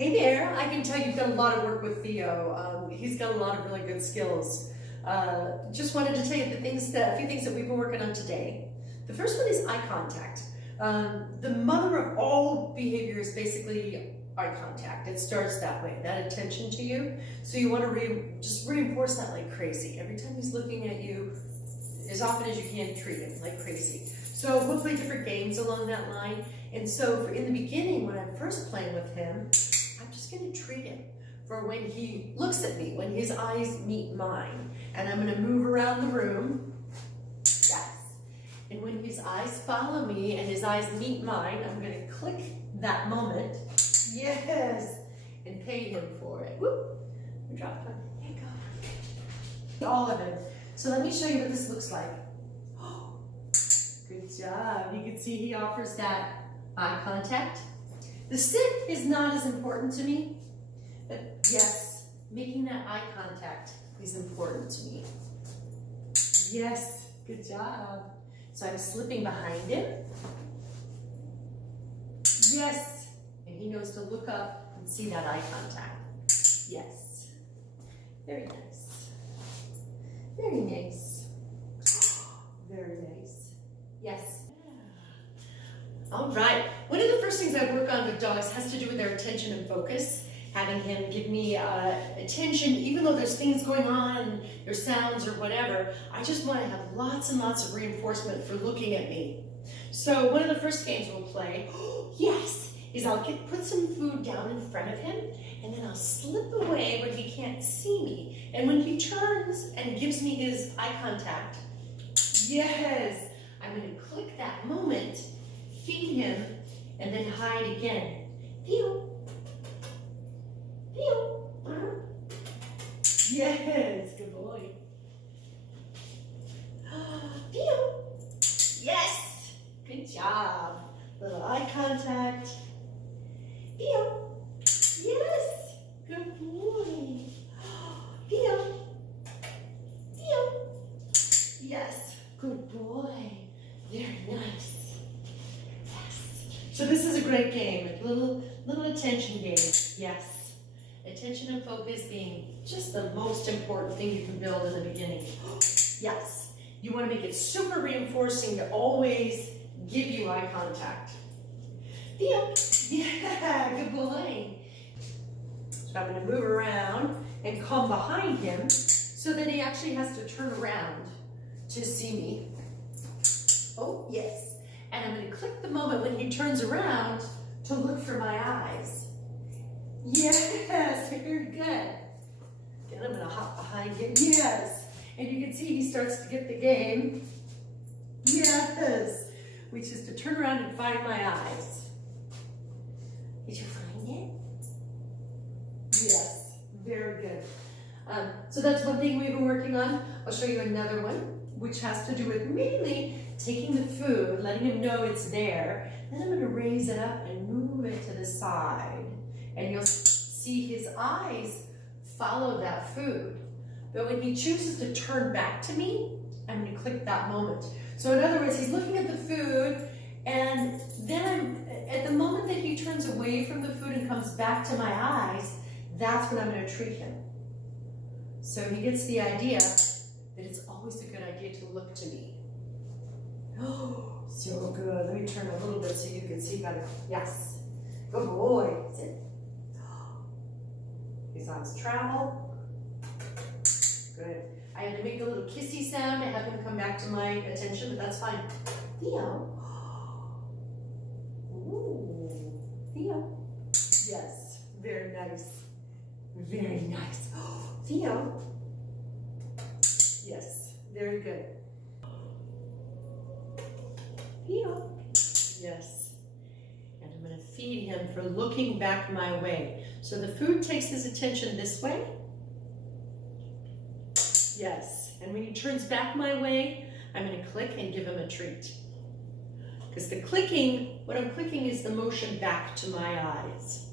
Hey there, I can tell you've done a lot of work with Theo. He's got a lot of really good skills. Just wanted to tell you a few things that we've been working on today. The first one is eye contact. The mother of all behavior is basically eye contact. It starts that way, that attention to you. So you want to just reinforce that like crazy. Every time he's looking at you, as often as you can, treat him like crazy. So we'll play different games along that line. And so in the beginning, when I'm first playing with him, I'm just going to treat him for when he looks at me, when his eyes meet mine. And I'm going to move around the room. Yes. And when his eyes follow me and his eyes meet mine, I'm going to click that moment. Yes. And pay him for it. Whoop. We dropped one. There you go. All of it. So let me show you what this looks like. Oh, good job. You can see he offers that eye contact. The sit is not as important to me, but yes, making that eye contact is important to me. Yes, good job. So I'm slipping behind him. Yes, and he knows to look up and see that eye contact. Yes, very nice. Very nice. Very nice. Yes. All right. One of the first things I work on with dogs has to do with their attention and focus. Having him give me attention, even though there's things going on, there's sounds or whatever, I just want to have lots and lots of reinforcement for looking at me. So one of the first games we'll play, yes, is I'll put some food down in front of him, and then I'll slip away where he can't see me. And when he turns and gives me his eye contact, yes, I'm going to click that moment, feed him, and then hide again. Theo. Theo. Yes, good boy. Theo. Yes, good job. Little eye contact. Theo. Yes, good boy. Theo. Theo. Yes, good boy. Very nice. So this is a great game, a little attention game, yes. Attention and focus being just the most important thing you can build in the beginning. Yes, you want to make it super reinforcing to always give you eye contact. Theo, yeah, good boy. So I'm going to move around and come behind him so that he actually has to turn around to see me. Oh, yes. And I'm going to click the moment when he turns around to look for my eyes. Yes, very good. Then I'm going to hop behind him. Yes. And you can see he starts to get the game. Yes. Which is to turn around and find my eyes. Did you find it? Yes. Very good. So that's one thing we've been working on. I'll show you another one, which has to do with mainly taking the food, letting him know it's there. Then I'm going to raise it up and move it to the side. And you'll see his eyes follow that food. But when he chooses to turn back to me, I'm going to click that moment. So in other words, he's looking at the food, and then at the moment that he turns away from the food and comes back to my eyes, that's when I'm going to treat him. So he gets the idea that it's always a good idea to look to me. Oh, so good. Let me turn a little bit so you can see better. Yes. Good boy. Sit. His eyes travel. Good. I had to make a little kissy sound to have him come back to my attention, but that's fine. Theo. Ooh. Theo. Yes. Very nice. Very nice. Theo. Yes. Very good. Theo. Yes. And I'm going to feed him for looking back my way. So the food takes his attention this way. Yes. And when he turns back my way, I'm going to click and give him a treat. Because the clicking, what I'm clicking is the motion back to my eyes.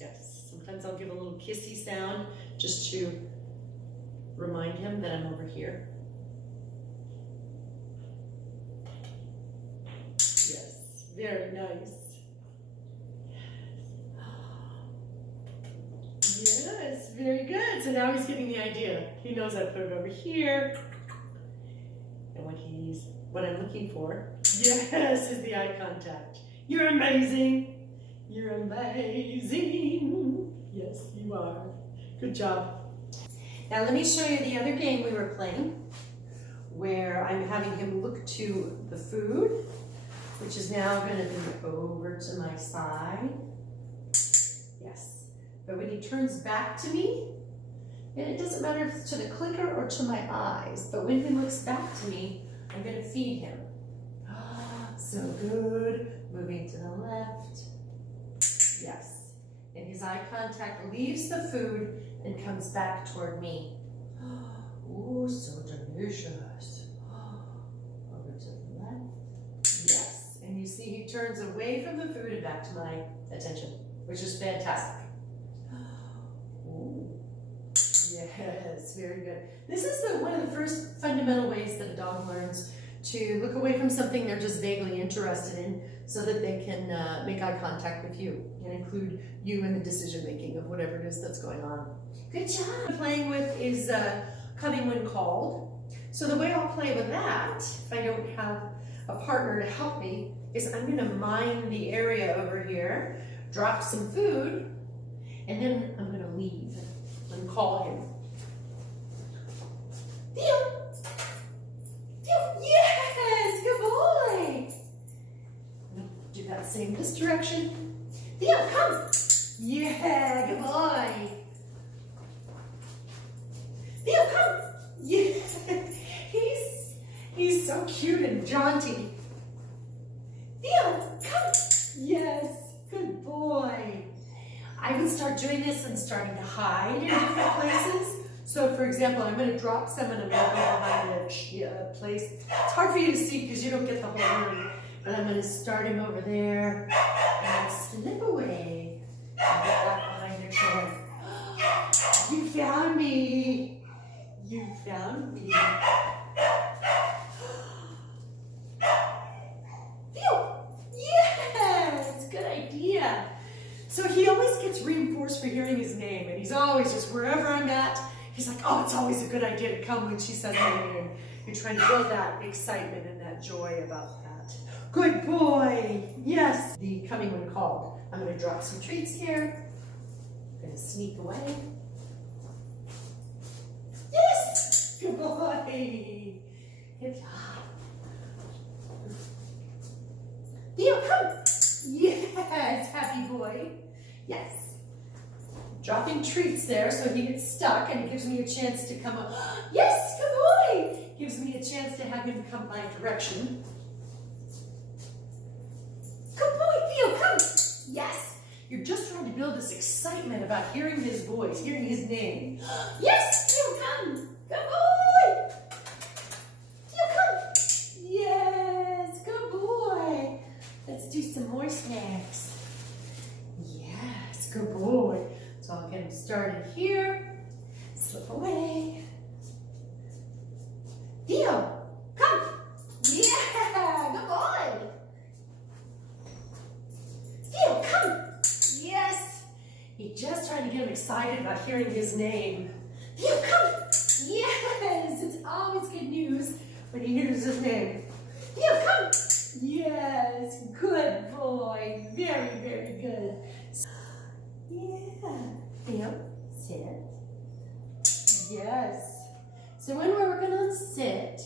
Yes. Sometimes I'll give a little kissy sound just to remind him that I'm over here. Yes. Very nice. Yes, very good. So now he's getting the idea. He knows I put it over here. And what I'm looking for, yes, is the eye contact. You're amazing. You're amazing. Yes, you are. Good job. Now let me show you the other game we were playing, where I'm having him look to the food, which is now going to be over to my side. Yes. But when he turns back to me, and it doesn't matter if it's to the clicker or to my eyes, but when he looks back to me, I'm going to feed him. So good. Moving to the left. Yes. And his eye contact leaves the food and comes back toward me. Oh, so delicious. Over to the left. Yes. And you see he turns away from the food and back to my attention, which is fantastic. Ooh. Yes, very good. This is one of the first fundamental ways that a dog learns to look away from something they're just vaguely interested in, so that they can make eye contact with you and include you in the decision making of whatever it is that's going on. Good job. Playing with is coming when called. So the way I'll play with that, if I don't have a partner to help me, is I'm going to mine the area over here, drop some food, and then I'm going to leave and call him. Theo! Theo! Yes! Good boy! Do that same this direction. Theo, come! Yeah, good boy! Theo, come! Yeah! He's so cute and jaunty. Theo, come! Yes, good boy. I would start doing this and starting to hide in different places. So for example, I'm going to drop some and I'm going to go behind a place. It's hard for you to see because you don't get the whole room. But I'm going to start him over there and slip away and get back behind the chair. You found me. You found me. Theo! Yes! Good idea. So he always gets reinforced for hearing his name, and he's always just wherever I'm at, he's like, oh, it's always a good idea to come when she says my name. You're trying to build that excitement and that joy about that. Good boy. Yes. The coming when called. I'm going to drop some treats here. I'm going to sneak away. Yes. Good boy. Good job. Theo, come. Yes. Happy boy. Yes. Dropping treats there so he gets stuck and it gives me a chance to come up. Yes, good boy. Gives me a chance to have him come my direction. Good boy, Theo, come. Yes. You're just trying to build this excitement about hearing his voice, hearing his name. Yes, Theo, come. Good boy. Theo, come. Yes, good boy. Let's do some more snacks. Yes, good boy. So I'll get him started here. Slip away. Theo, come. Yeah, good boy. Theo, come. Yes. He's just trying to get him excited about hearing his name. Theo, come. Yes. It's always good news when he hears his name. Theo, come. Yes. Good boy. Very, very good. Yeah. Theo, sit. Yes. So when we're working on sit,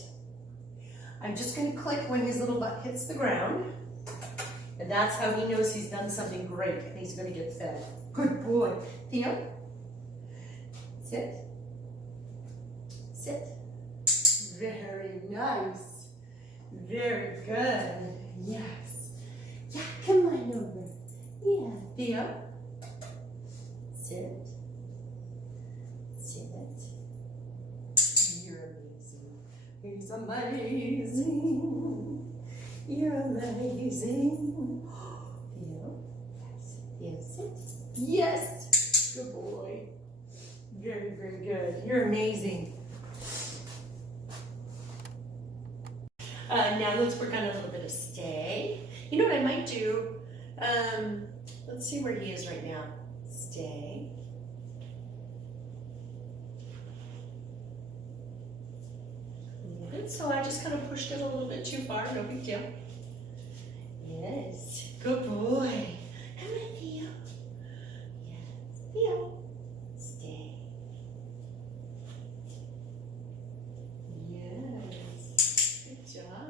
I'm just going to click when his little butt hits the ground. And that's how he knows he's done something great and he's going to get fed. Good boy. Theo, sit. Sit. Very nice. Very good. Yes. Yeah, come on over. Yeah. Theo, sit. Sit. You're amazing. He's amazing. You're amazing. Theo, yes. Theo, sit. Yes. Good boy. Very, very good. You're amazing. Now let's work on a little bit of stay. You know what I might do? Let's see where he is right now. Stay. Good. So I just kind of pushed it a little bit too far. No big deal. Yes. Good boy. Come on, Theo. Yes. Theo. Stay. Yes. Good job.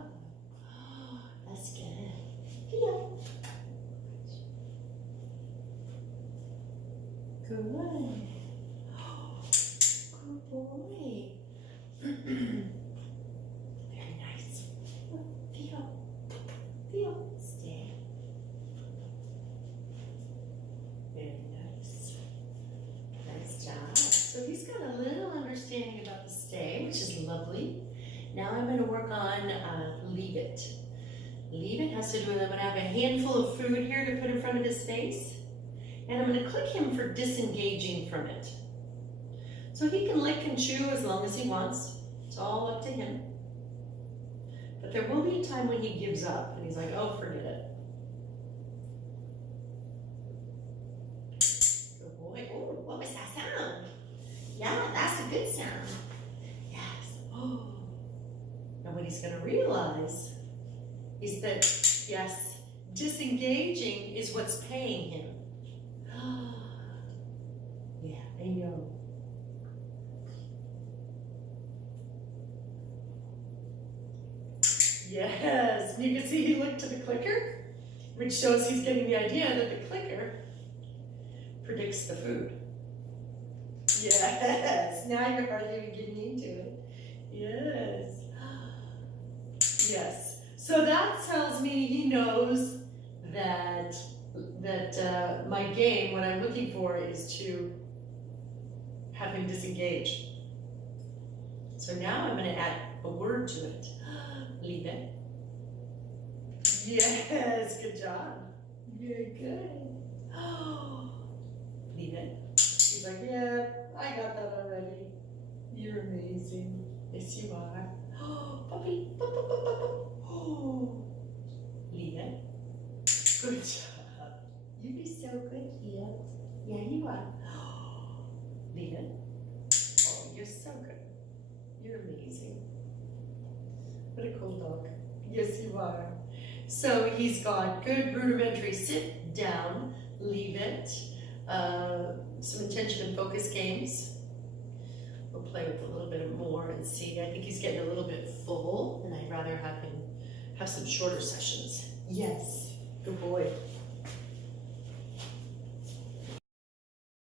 Oh, that's good. Theo. Good. Oh, good boy. Very nice. Theo. Theo. Stay. Very nice. Nice job. So he's got a little understanding about the stay, which is lovely. Now I'm going to work on leave it. Leave it has to do with I'm going to have a handful of food here to put in front of his face. And I'm going to click him for disengaging from it. So he can lick and chew as long as he wants. It's all up to him. But there will be a time when he gives up and he's like, oh, forget it. Good boy. Oh, what was that sound? Yeah, that's a good sound. Yes. Oh. And what he's going to realize is that, yes, disengaging is what's paying him. Yeah, I know. Yes, and you can see he looked to the clicker, which shows he's getting the idea that the clicker predicts the food. Yes, now you're hardly even getting into it. Yes. Yes. So that tells me he knows that my game, what I'm looking for is to have him disengage. So now I'm going to add a word to it. Leave it. Yes, good job. Very good. Leave it. He's like, yeah, I got that already. You're amazing. Yes, you are. Puppy. Leave it. Good job. You be so good, Theo. Yeah, you are. Leave it. Oh, you're so good. You're amazing. What a cool dog. Yes, you are. So he's got good rudimentary sit down, leave it, some attention and focus games. We'll play with a little bit more and see. I think he's getting a little bit full, and I'd rather have him have some shorter sessions. Yes, good boy.